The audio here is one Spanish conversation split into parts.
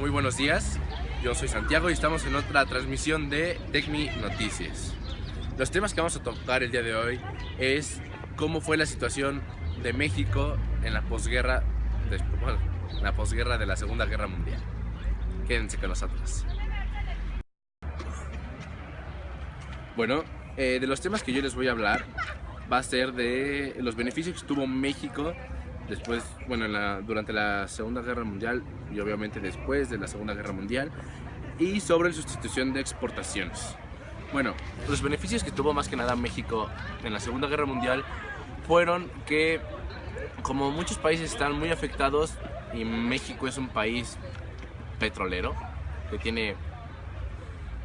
Muy buenos días, yo soy Santiago y estamos en otra transmisión de Tecmi Noticias. Los temas que vamos a tocar el día de hoy es cómo fue la situación de México en la posguerra, de la Segunda Guerra Mundial. Quédense con nosotros. Bueno, de los temas que yo les voy a hablar va a ser de los beneficios que tuvo México después, durante la Segunda Guerra Mundial y obviamente después de la Segunda Guerra Mundial, y sobre la sustitución de exportaciones. Bueno, los beneficios que tuvo más que nada México en la Segunda Guerra Mundial fueron que, como muchos países están muy afectados y México es un país petrolero que tiene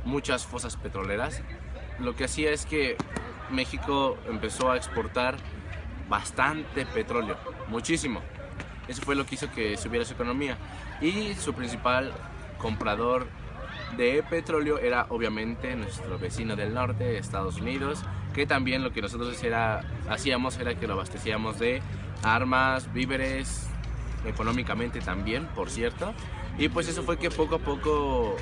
muchas fosas petroleras, lo que hacía es que México empezó a exportar bastante petróleo, muchísimo. Eso fue lo que hizo que subiera su economía, y su principal comprador de petróleo era obviamente nuestro vecino del norte, Estados Unidos, que también lo que nosotros hacíamos era que lo abastecíamos de armas, víveres, económicamente también, por cierto, y pues eso fue que poco a poco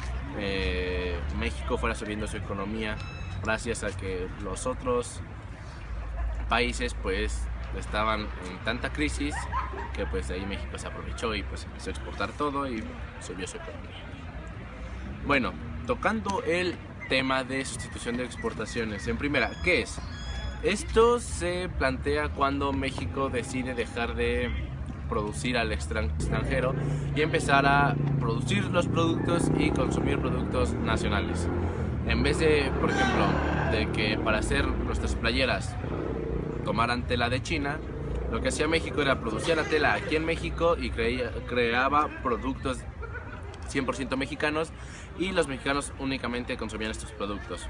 México fuera subiendo su economía gracias a que los otros países pues estaban en tanta crisis que pues de ahí México se aprovechó y pues empezó a exportar todo y subió su economía. Bueno, tocando el tema de sustitución de exportaciones, en primera, ¿qué es? Esto se plantea cuando México decide dejar de producir al extranjero y empezar a producir los productos y consumir productos nacionales. En vez de, por ejemplo, de que para hacer nuestras playeras tomaran tela de China, lo que hacía México era producir la tela aquí en México y creaba productos 100% mexicanos, y los mexicanos únicamente consumían estos productos.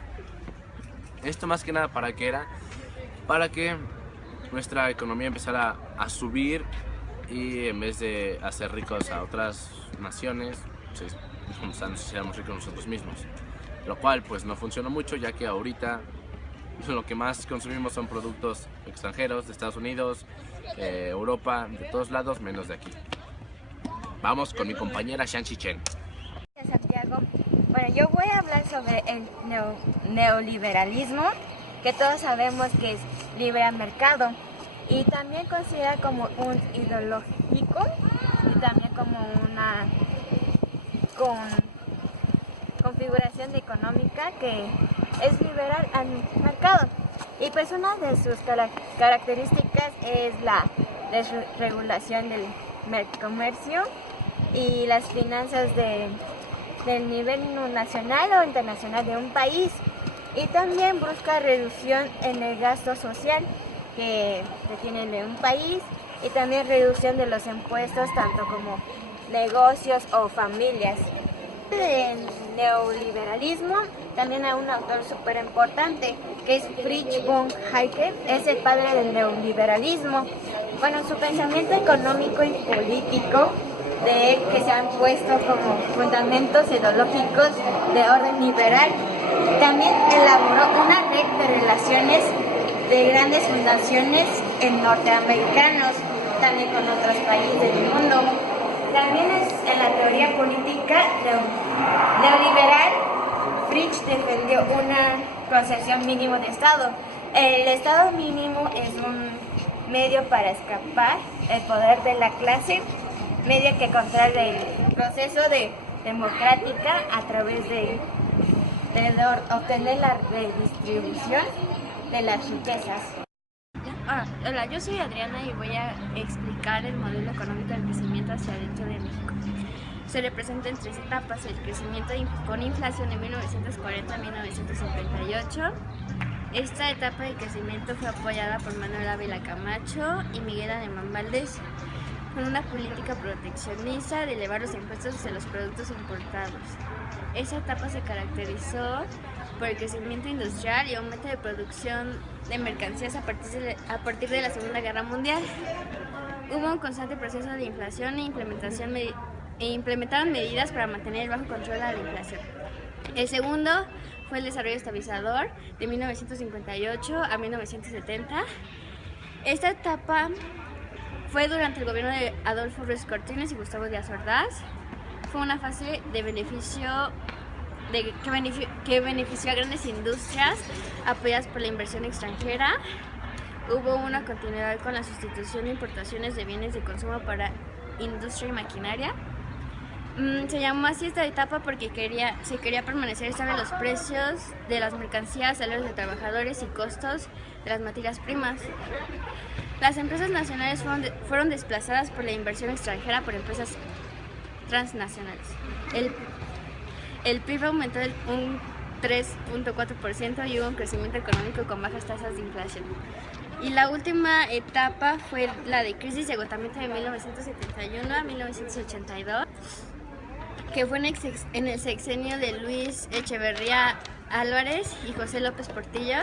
Esto más que nada para que nuestra economía empezara a subir, y en vez de hacer ricos a otras naciones, nos hiciéramos ricos nosotros mismos, lo cual pues no funcionó mucho, ya que ahorita lo que más consumimos son productos extranjeros de Estados Unidos, Europa, de todos lados menos de aquí. Vamos con mi compañera Shanxi Chen. Santiago. Bueno, yo voy a hablar sobre el neoliberalismo, que todos sabemos que es libre mercado, y también considera como un ideológico y también como una configuración económica que es liberal al mercado. Y pues una de sus características es la desregulación del comercio y las finanzas del nivel nacional o internacional de un país, y también busca reducción en el gasto social que tiene de un país, y también reducción de los impuestos tanto como negocios o familias. Del neoliberalismo también hay un autor súper importante que es Friedrich von Hayek, es el padre del neoliberalismo. Bueno, su pensamiento económico y político de él, que se han puesto como fundamentos ideológicos de orden liberal, también elaboró una red de relaciones de grandes fundaciones en norteamericanos, también con otros países del mundo. También en la teoría política neoliberal, Friedrich defendió una concepción mínimo de Estado. El Estado mínimo es un medio para escapar el poder de la clase, medio que controla el proceso de democrática a través de obtener la redistribución de las riquezas. Hola, yo soy Adriana y voy a explicar el modelo económico del crecimiento hacia adentro de México. Se representa en tres etapas: el crecimiento con inflación de 1940 a 1958. Esta etapa de crecimiento fue apoyada por Manuel Ávila Camacho y Miguel Alemán Valdés, con una política proteccionista de elevar los impuestos hacia los productos importados. Esa etapa se caracterizó por el crecimiento industrial y aumento de producción de mercancías a partir de la Segunda Guerra Mundial. Hubo un constante proceso de inflación e implementaron medidas para mantener el bajo control de la inflación. El segundo fue el desarrollo estabilizador de 1958 a 1970. Esta etapa fue durante el gobierno de Adolfo Ruiz Cortines y Gustavo Díaz Ordaz. fue una fase de que benefició a grandes industrias apoyadas por la inversión extranjera. Hubo una continuidad con la sustitución de importaciones de bienes de consumo para industria y maquinaria. Se llamó así esta etapa porque se quería permanecer estable los precios de las mercancías, salarios de trabajadores y costos de las materias primas. Las empresas nacionales fueron desplazadas por la inversión extranjera por empresas transnacionales. El PIB aumentó un 3.4% y hubo un crecimiento económico con bajas tasas de inflación. Y la última etapa fue la de crisis y agotamiento de 1971 a 1982, que fue en el sexenio de Luis Echeverría Álvarez y José López Portillo.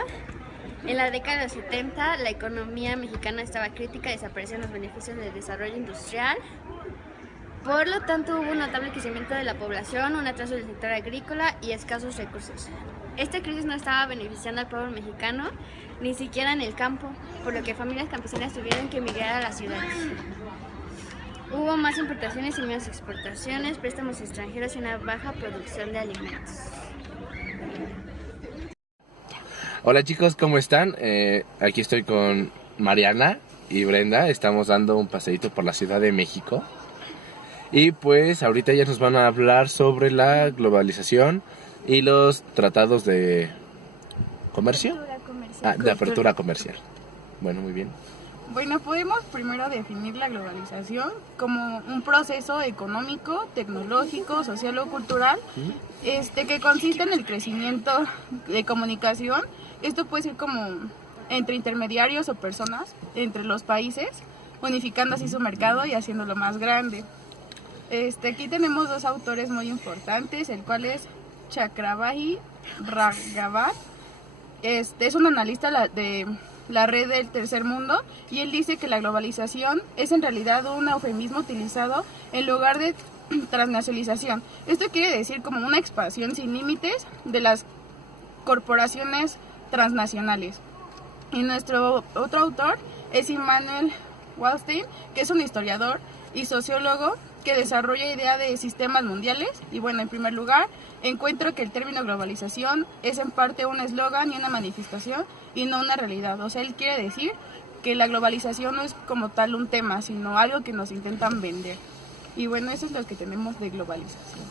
En la década de los 70, la economía mexicana estaba crítica, desaparecieron los beneficios del desarrollo industrial. Por lo tanto, hubo un notable crecimiento de la población, un atraso del sector agrícola y escasos recursos. Esta crisis no estaba beneficiando al pueblo mexicano, ni siquiera en el campo, por lo que familias campesinas tuvieron que emigrar a las ciudades. Hubo más importaciones y menos exportaciones, préstamos extranjeros y una baja producción de alimentos. Hola chicos, ¿cómo están? Aquí estoy con Mariana y Brenda. Estamos dando un paseíto por la Ciudad de México. Y pues ahorita ellas nos van a hablar sobre la globalización y los tratados de comercio. De apertura comercial. Bueno, muy bien. Bueno, podemos primero definir la globalización como un proceso económico, tecnológico, social o cultural, que consiste en el crecimiento de comunicación. Esto puede ser como entre intermediarios o personas entre los países, unificando así su mercado y haciéndolo más grande. Aquí tenemos dos autores muy importantes, el cual es Chakrabarti Bhargava. Es un analista de la red del tercer mundo y él dice que la globalización es en realidad un eufemismo utilizado en lugar de transnacionalización. Esto quiere decir como una expansión sin límites de las corporaciones transnacionales. Y nuestro otro autor es Immanuel Wallstein, que es un historiador y sociólogo que desarrolla idea de sistemas mundiales. Y bueno, en primer lugar, encuentro que el término globalización es en parte un eslogan y una manifestación y no una realidad. O sea, él quiere decir que la globalización no es como tal un tema, sino algo que nos intentan vender. Y bueno, eso es lo que tenemos de globalización.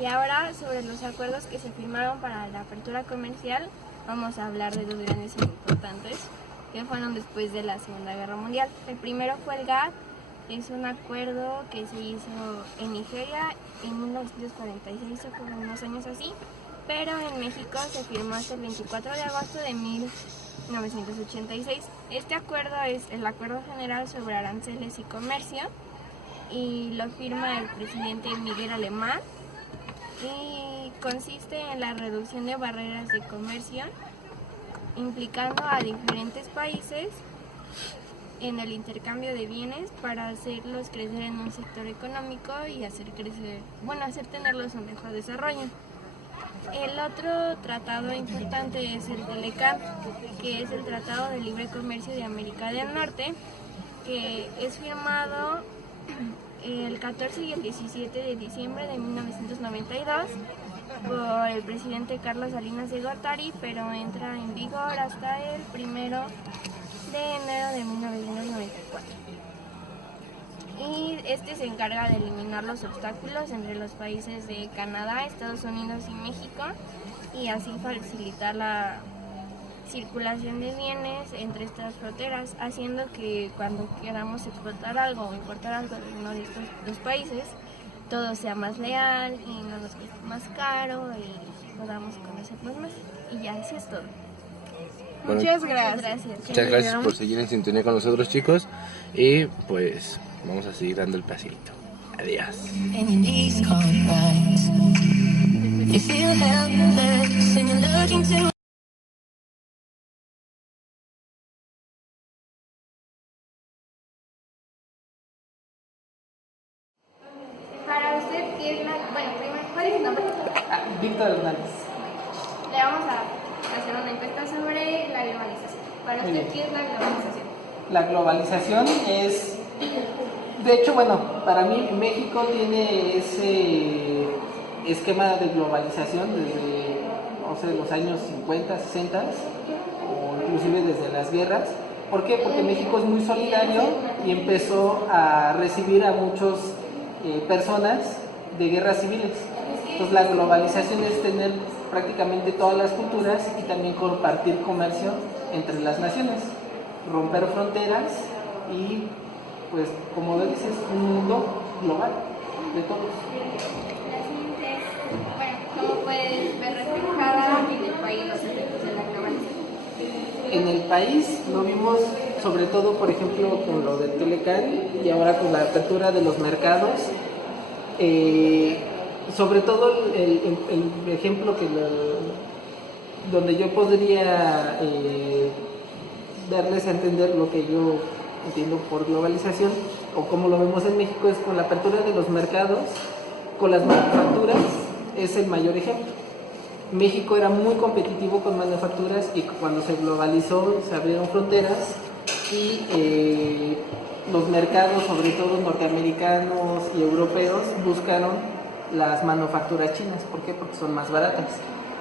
Y ahora, sobre los acuerdos que se firmaron para la apertura comercial, vamos a hablar de dos grandes y importantes que fueron después de la Segunda Guerra Mundial. El primero fue el GATT. Es un acuerdo que se hizo en Nigeria en 1946, o por unos años así, pero en México se firmó hasta el 24 de agosto de 1986. Este acuerdo es el Acuerdo General sobre Aranceles y Comercio y lo firma el presidente Miguel Alemán y consiste en la reducción de barreras de comercio implicando a diferentes países en el intercambio de bienes para hacerlos crecer en un sector económico y hacer tenerlos un mejor desarrollo. El otro tratado importante es el TELECAN, que es el Tratado de Libre Comercio de América del Norte, que es firmado el 14 y el 17 de diciembre de 1992 por el presidente Carlos Salinas de Gortari, pero entra en vigor hasta el 1 de enero de 1994. Y se encarga de eliminar los obstáculos entre los países de Canadá, Estados Unidos y México y así facilitar la circulación de bienes entre estas fronteras, haciendo que cuando queramos exportar algo o importar algo de uno de estos dos países, todo sea más leal y no nos cueste más caro y podamos conocernos más. Y ya, eso es todo. Bueno, Muchas gracias. Muchas gracias por seguir en sintonía con nosotros, chicos. Y pues vamos a seguir dando el paseíto. Adiós. Para usted, ¿qué es la... Bueno, primero, ¿cuál es su nombre? Víctor Hernández. Le vamos a hacer una encuesta sobre la globalización. Para usted, ¿qué es la globalización? La globalización es de hecho, bueno, para mí México tiene ese esquema de globalización desde, no sé, los años 50, 60 o inclusive desde las guerras. ¿Por qué? Porque México es muy solidario y empezó a recibir a muchas personas de guerras civiles. Entonces la globalización es tener prácticamente todas las culturas y también compartir comercio entre las naciones, romper fronteras y, pues, como lo dices, un mundo global de todos. La siguiente es, bueno, ¿cómo puedes ver reflejada en el país los efectos de la globalización? En el país lo vimos sobre todo, por ejemplo, con lo del Telecán y ahora con la apertura de los mercados. Sobre todo el ejemplo donde yo podría darles a entender lo que yo entiendo por globalización o como lo vemos en México es con la apertura de los mercados, con las manufacturas, es el mayor ejemplo. México era muy competitivo con manufacturas y cuando se globalizó se abrieron fronteras y los mercados, sobre todo norteamericanos y europeos, buscaron las manufacturas chinas. ¿Por qué? Porque son más baratas.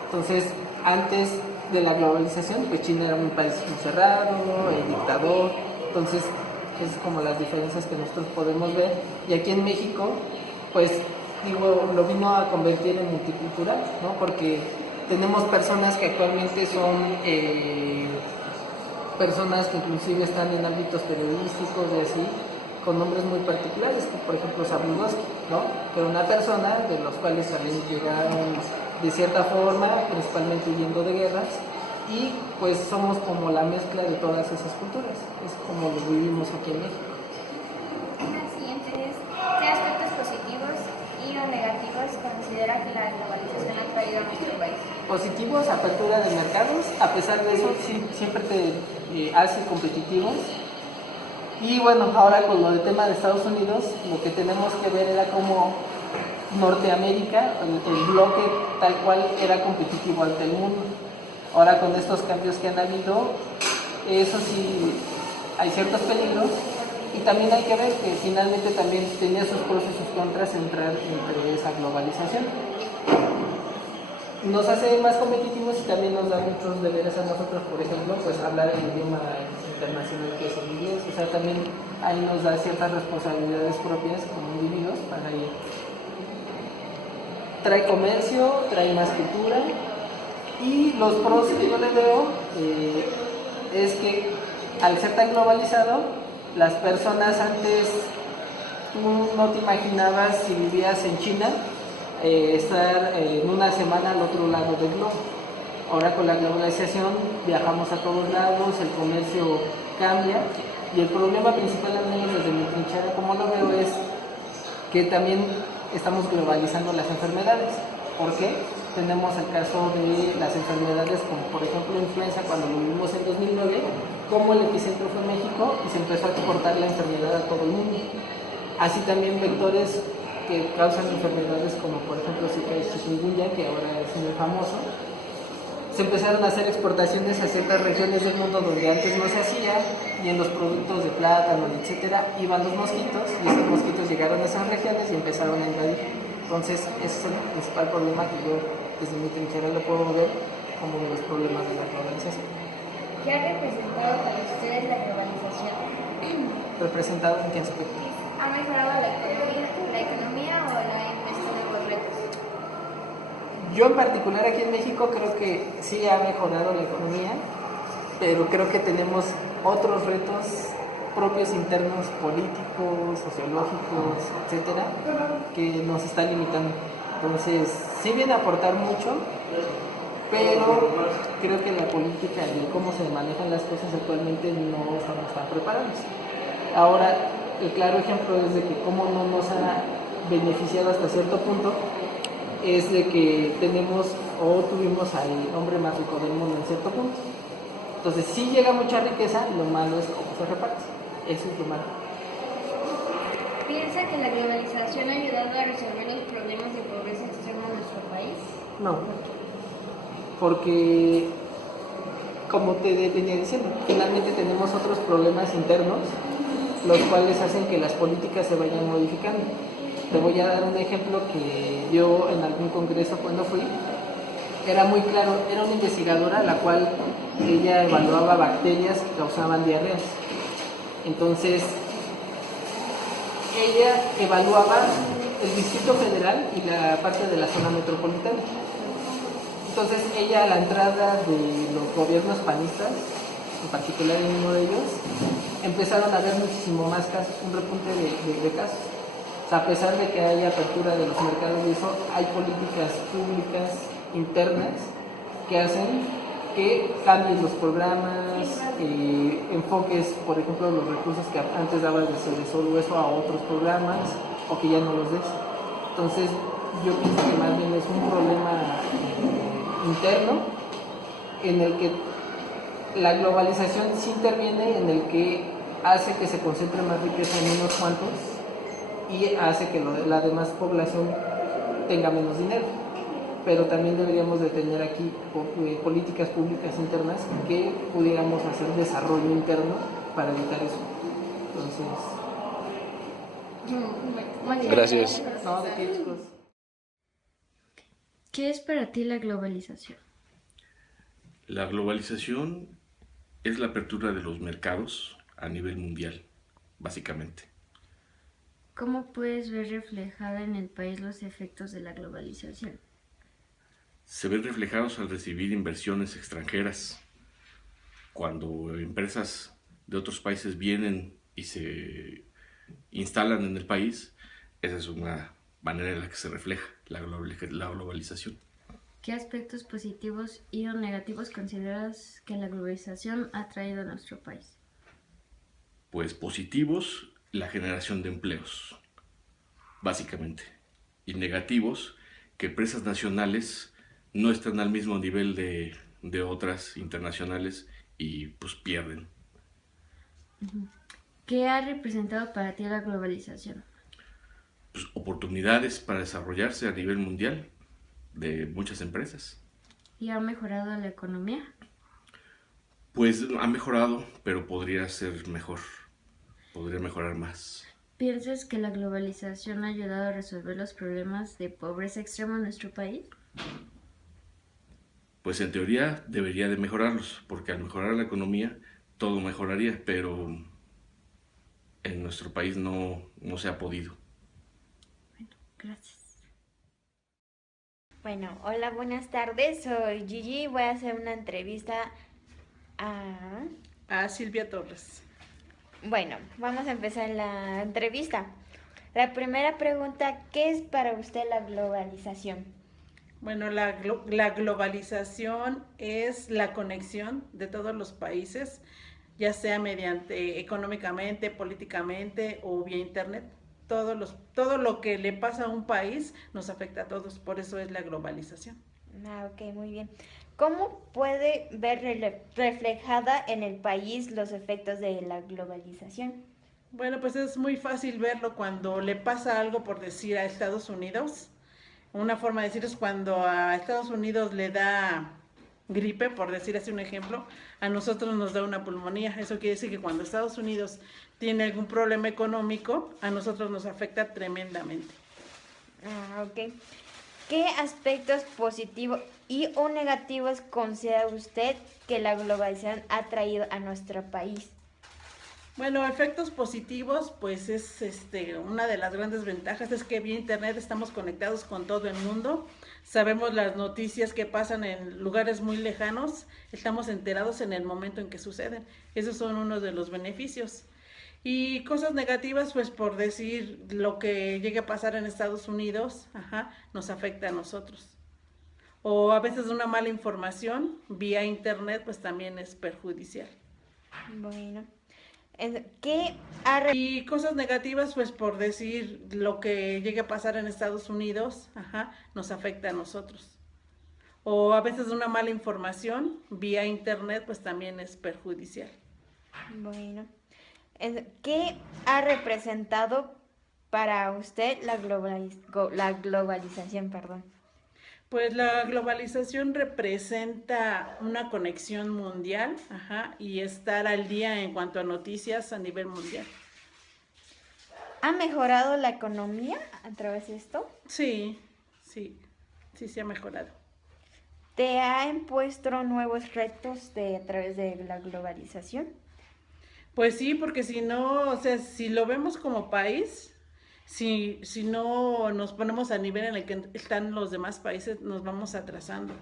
Entonces, antes de la globalización, pues China era un país muy cerrado, dictador. Entonces, es como las diferencias que nosotros podemos ver. Y aquí en México, pues, digo, lo vino a convertir en multicultural, ¿no? Porque tenemos personas que actualmente son personas que inclusive están en ámbitos periodísticos y así, con nombres muy particulares, como por ejemplo Zabludovsky, ¿no? Que era una persona de los cuales también llegaron de cierta forma, principalmente huyendo de guerras, y pues somos como la mezcla de todas esas culturas, es como lo vivimos aquí en México. La siguiente es, ¿qué aspectos positivos y o negativos considera que la globalización ha traído a nuestro país? Positivos, apertura de mercados, a pesar de eso sí, siempre te hace competitivos. Y bueno, ahora con lo del tema de Estados Unidos, lo que tenemos que ver era cómo Norteamérica, el bloque tal cual, era competitivo ante el mundo. Ahora con estos cambios que han habido, eso sí, hay ciertos peligros. Y también hay que ver que finalmente también tenía sus pros y sus contras entrar entre esa globalización. Nos hace más competitivos y también nos da muchos deberes a nosotros, por ejemplo, pues hablar el idioma internacional que es el inglés. O sea, también ahí nos da ciertas responsabilidades propias como individuos para ir. Trae comercio, trae más cultura y los pros que yo le veo es que al ser tan globalizado, las personas antes, tú no te imaginabas si vivías en China, estar en una semana al otro lado del globo. Ahora con la globalización viajamos a todos lados, el comercio cambia y el problema principal, al menos desde mi trinchera, como lo veo, es que también estamos globalizando las enfermedades. ¿Por qué? Tenemos el caso de las enfermedades como por ejemplo la influenza, cuando lo vivimos en 2009, como el epicentro fue México y se empezó a exportar la enfermedad a todo el mundo. Así también vectores que causan enfermedades como por ejemplo Zika y chikungunya, que ahora es muy famoso. Se empezaron a hacer exportaciones a ciertas regiones del mundo donde antes no se hacía, y en los productos de plátano, etcétera, iban los mosquitos y esos mosquitos llegaron a esas regiones y empezaron a invadir. Entonces ese es el principal problema que yo desde mi trinchera lo puedo ver como de los problemas de la globalización. ¿Qué ha representado para ustedes la globalización? ¿Representado en qué aspecto? ¿Ha mejorado la economía o la ha impuesto nuevos retos? Yo en particular aquí en México creo que sí ha mejorado la economía, pero creo que tenemos otros retos propios internos, políticos, sociológicos, etcétera, que nos están limitando. Entonces, sí viene a aportar mucho, pero creo que la política y cómo se manejan las cosas actualmente no estamos tan preparados. Ahora, el claro ejemplo es de que cómo no nos ha beneficiado hasta cierto punto es de que tenemos o tuvimos al hombre más rico del mundo en cierto punto. Entonces, sí llega mucha riqueza, lo malo es cómo se reparte. Eso es lo malo. ¿Piensa que la globalización ha ayudado a resolver los problemas de pobreza extrema en nuestro país? No, porque como te venía diciendo, finalmente tenemos otros problemas internos los cuales hacen que las políticas se vayan modificando. Te voy a dar un ejemplo que yo en algún congreso cuando fui, era muy claro, era una investigadora la cual ella evaluaba bacterias que causaban diarreas. Entonces, ella evaluaba el Distrito Federal y la parte de la zona metropolitana. Entonces, ella a la entrada de los gobiernos panistas, en particular en uno de ellos, empezaron a haber muchísimo más casos, un repunte de casos. O sea, a pesar de que haya apertura de los mercados y eso, hay políticas públicas internas que hacen que cambien los programas, enfoques, por ejemplo, los recursos que antes dabas de solo eso a otros programas, o que ya no los des. Entonces, yo pienso que más bien es un problema interno en el que la globalización sí interviene, en el que hace que se concentre más riqueza en unos cuantos y hace que la demás población tenga menos dinero. Pero también deberíamos de tener aquí políticas públicas internas que pudiéramos hacer desarrollo interno para evitar eso. Entonces, Gracias. no, ¿de qué, chicos? ¿Qué es para ti la globalización? La globalización es la apertura de los mercados a nivel mundial, básicamente. ¿Cómo puedes ver reflejada en el país los efectos de la globalización? Se ven reflejados al recibir inversiones extranjeras. Cuando empresas de otros países vienen y se instalan en el país, esa es una manera en la que se refleja la globalización. ¿Qué aspectos positivos y o negativos consideras que la globalización ha traído a nuestro país? Pues positivos, la generación de empleos, básicamente. Y negativos, que empresas nacionales no están al mismo nivel de otras internacionales y pues pierden. ¿Qué ha representado para ti la globalización? Pues, oportunidades para desarrollarse a nivel mundial de muchas empresas. ¿Y ha mejorado la economía? Pues ha mejorado, pero podría ser mejor, podría mejorar más. ¿Piensas que la globalización ha ayudado a resolver los problemas de pobreza extrema en nuestro país? Pues en teoría debería de mejorarlos, porque al mejorar la economía todo mejoraría, pero en nuestro país no se ha podido. Bueno, gracias. Bueno, hola, buenas tardes. Soy Gigi. Voy a hacer una entrevista a Silvia Torres. Bueno, vamos a empezar la entrevista. La primera pregunta, ¿qué es para usted la globalización? Bueno, la globalización es la conexión de todos los países, ya sea mediante económicamente, políticamente o vía internet. Todo lo que le pasa a un país nos afecta a todos, por eso es la globalización. Ok, muy bien. ¿Cómo puede ver reflejada en el país los efectos de la globalización? Bueno, pues es muy fácil verlo cuando le pasa algo, por decir, a Estados Unidos. Una forma de decir es cuando a Estados Unidos le da gripe, por decir así un ejemplo, a nosotros nos da una pulmonía. Eso quiere decir que cuando Estados Unidos tiene algún problema económico, a nosotros nos afecta tremendamente. Ok. ¿Qué aspectos positivos y o negativos considera usted que la globalización ha traído a nuestro país? Bueno, efectos positivos, pues es una de las grandes ventajas es que vía internet estamos conectados con todo el mundo, sabemos las noticias que pasan en lugares muy lejanos, estamos enterados en el momento en que suceden, esos son unos de los beneficios. Y cosas negativas, pues por decir lo que llegue a pasar en Estados Unidos, nos afecta a nosotros. O a veces una mala información vía internet, pues también es perjudicial. Bueno. Y cosas negativas, pues por decir lo que llegue a pasar en Estados Unidos, nos afecta a nosotros. O a veces una mala información vía internet, pues también es perjudicial. Bueno, ¿qué ha representado para usted la globalización? Pues la globalización representa una conexión mundial, y estar al día en cuanto a noticias a nivel mundial. ¿Ha mejorado la economía a través de esto? Sí, sí ha mejorado. ¿Te ha impuesto nuevos retos a través de la globalización? Pues sí, porque si no, o sea, si lo vemos como país, si no nos ponemos al nivel en el que están los demás países, nos vamos atrasando.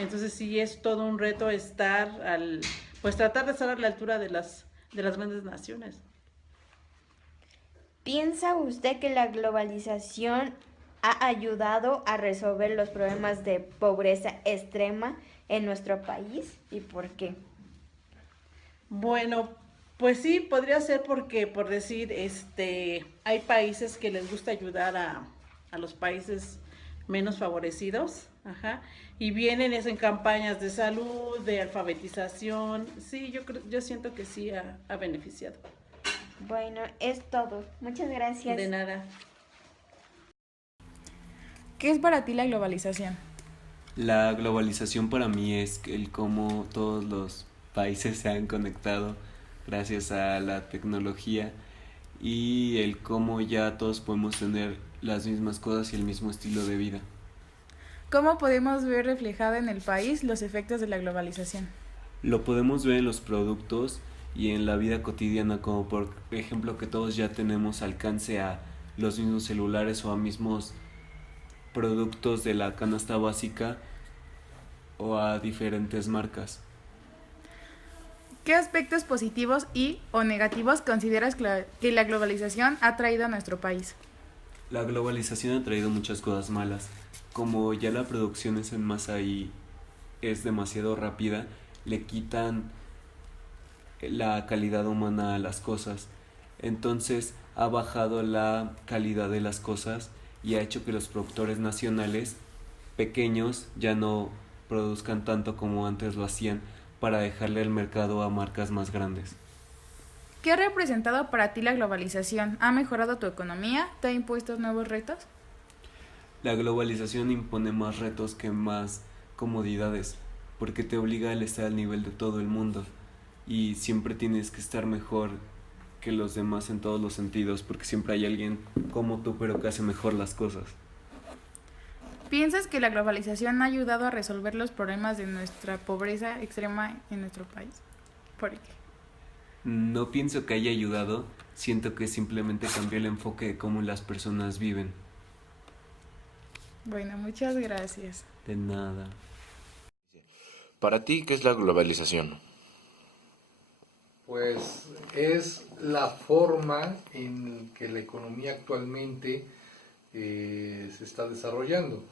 Entonces sí es todo un reto pues tratar de estar a la altura de las grandes naciones. ¿Piensa usted que la globalización ha ayudado a resolver los problemas de pobreza extrema en nuestro país y por qué? Bueno, pues sí, podría ser porque, por decir, hay países que les gusta ayudar a los países menos favorecidos, ajá, y vienen en campañas de salud, de alfabetización. Sí, yo siento que sí ha beneficiado. Bueno, es todo. Muchas gracias. De nada. ¿Qué es para ti la globalización? La globalización para mí es el cómo todos los países se han conectado gracias a la tecnología y el cómo ya todos podemos tener las mismas cosas y el mismo estilo de vida. ¿Cómo podemos ver reflejado en el país los efectos de la globalización? Lo podemos ver en los productos y en la vida cotidiana, como por ejemplo que todos ya tenemos alcance a los mismos celulares o a mismos productos de la canasta básica o a diferentes marcas. ¿Qué aspectos positivos y o negativos consideras que la globalización ha traído a nuestro país? La globalización ha traído muchas cosas malas, como ya la producción es en masa y es demasiado rápida, le quitan la calidad humana a las cosas. Entonces ha bajado la calidad de las cosas y ha hecho que los productores nacionales pequeños ya no produzcan tanto como antes lo hacían para dejarle el mercado a marcas más grandes. ¿Qué ha representado para ti la globalización? ¿Ha mejorado tu economía? ¿Te ha impuesto nuevos retos? La globalización impone más retos que más comodidades, porque te obliga a estar al nivel de todo el mundo y siempre tienes que estar mejor que los demás en todos los sentidos, porque siempre hay alguien como tú pero que hace mejor las cosas. ¿Piensas que la globalización ha ayudado a resolver los problemas de nuestra pobreza extrema en nuestro país? ¿Por qué? No pienso que haya ayudado, siento que simplemente cambió el enfoque de cómo las personas viven. Bueno, muchas gracias. De nada. Para ti, ¿qué es la globalización? Pues es la forma en que la economía actualmente se está desarrollando.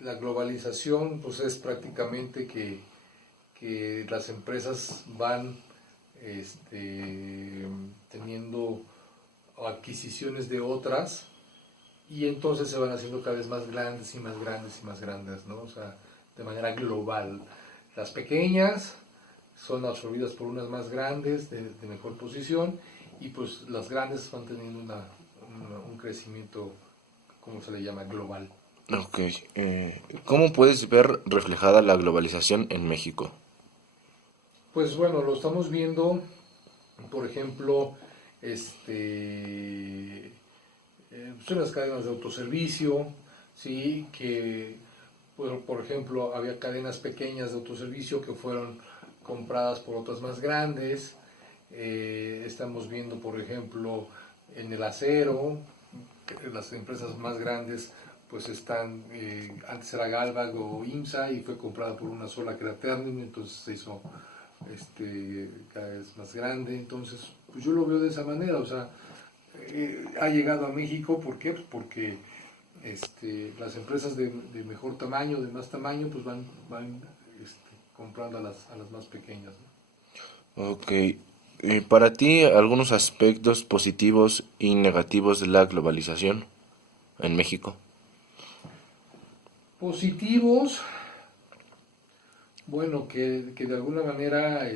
La globalización pues es prácticamente que las empresas van teniendo adquisiciones de otras y entonces se van haciendo cada vez más grandes y más grandes y más grandes, ¿no? O sea, de manera global. Las pequeñas son absorbidas por unas más grandes de mejor posición y pues las grandes van teniendo un crecimiento, ¿cómo se le llama? Global. Ok. ¿Cómo puedes ver reflejada la globalización en México? Pues bueno, lo estamos viendo, por ejemplo, son las cadenas de autoservicio, ¿sí? Que, por ejemplo, había cadenas pequeñas de autoservicio que fueron compradas por otras más grandes. Estamos viendo, por ejemplo, en el acero, las empresas más grandes pues están, antes era Galbag o IMSA y fue comprada por una sola que era Ternium, entonces se hizo cada vez más grande. Entonces pues yo lo veo de esa manera, o sea, ha llegado a México. ¿Por qué? Pues porque las empresas de mejor tamaño, de más tamaño, pues van comprando a las más pequeñas, ¿no? Ok. Para ti, algunos aspectos positivos y negativos de la globalización en México. Positivos, bueno, que de alguna manera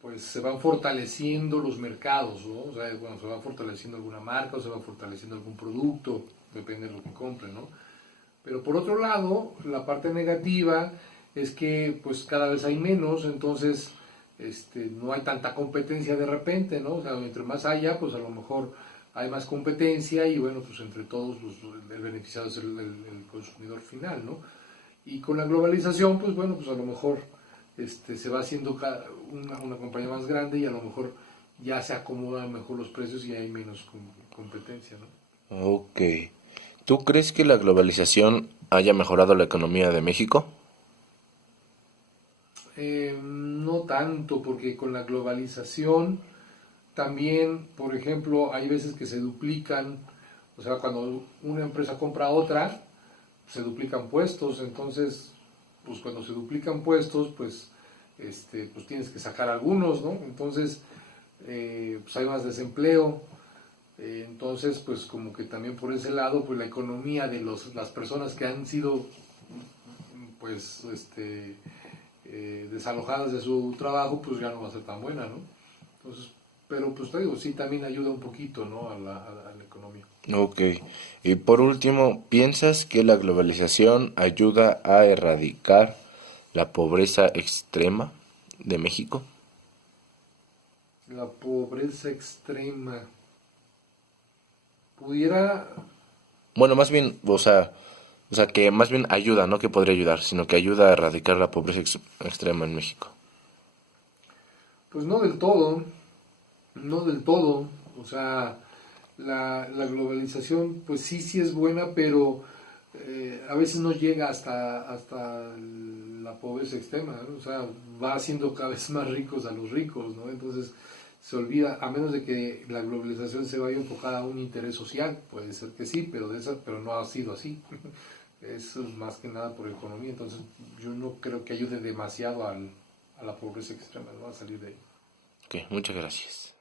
pues se van fortaleciendo los mercados, ¿no? O sea, bueno, se va fortaleciendo alguna marca o se va fortaleciendo algún producto, depende de lo que compren, ¿no? Pero por otro lado, la parte negativa es que pues cada vez hay menos, entonces no hay tanta competencia de repente, ¿no? O sea, entre más haya, pues a lo mejor hay más competencia y bueno, pues entre todos pues, el beneficiado es el consumidor final, ¿no? Y con la globalización, pues bueno, pues a lo mejor se va haciendo una compañía más grande y a lo mejor ya se acomodan mejor los precios y hay menos competencia, ¿no? Ok. ¿Tú crees que la globalización haya mejorado la economía de México? No tanto, porque con la globalización también, por ejemplo, hay veces que se duplican, o sea, cuando una empresa compra a otra, se duplican puestos, entonces, pues cuando se duplican puestos, pues, pues tienes que sacar algunos, ¿no? Entonces, pues hay más desempleo, entonces, pues como que también por ese lado, pues la economía de las personas que han sido, pues, desalojadas de su trabajo, pues ya no va a ser tan buena, ¿no? Entonces, pero pues te digo, sí también ayuda un poquito, ¿no? a la economía. Ok. Y por último, ¿piensas que la globalización ayuda a erradicar la pobreza extrema de México? La pobreza extrema pudiera, Bueno, más bien, o sea, que más bien ayuda, no que podría ayudar, sino que ayuda a erradicar la pobreza extrema en México. pues no del todo, no del todo, o sea, la globalización, pues sí es buena, pero a veces no llega hasta la pobreza extrema, ¿no? O sea, va haciendo cada vez más ricos a los ricos, ¿no? Entonces se olvida, a menos de que la globalización se vaya enfocada a un interés social, puede ser que sí, pero no ha sido así. Es más que nada por economía, entonces yo no creo que ayude demasiado a la pobreza extrema, ¿no? A salir de ahí. Ok, muchas gracias.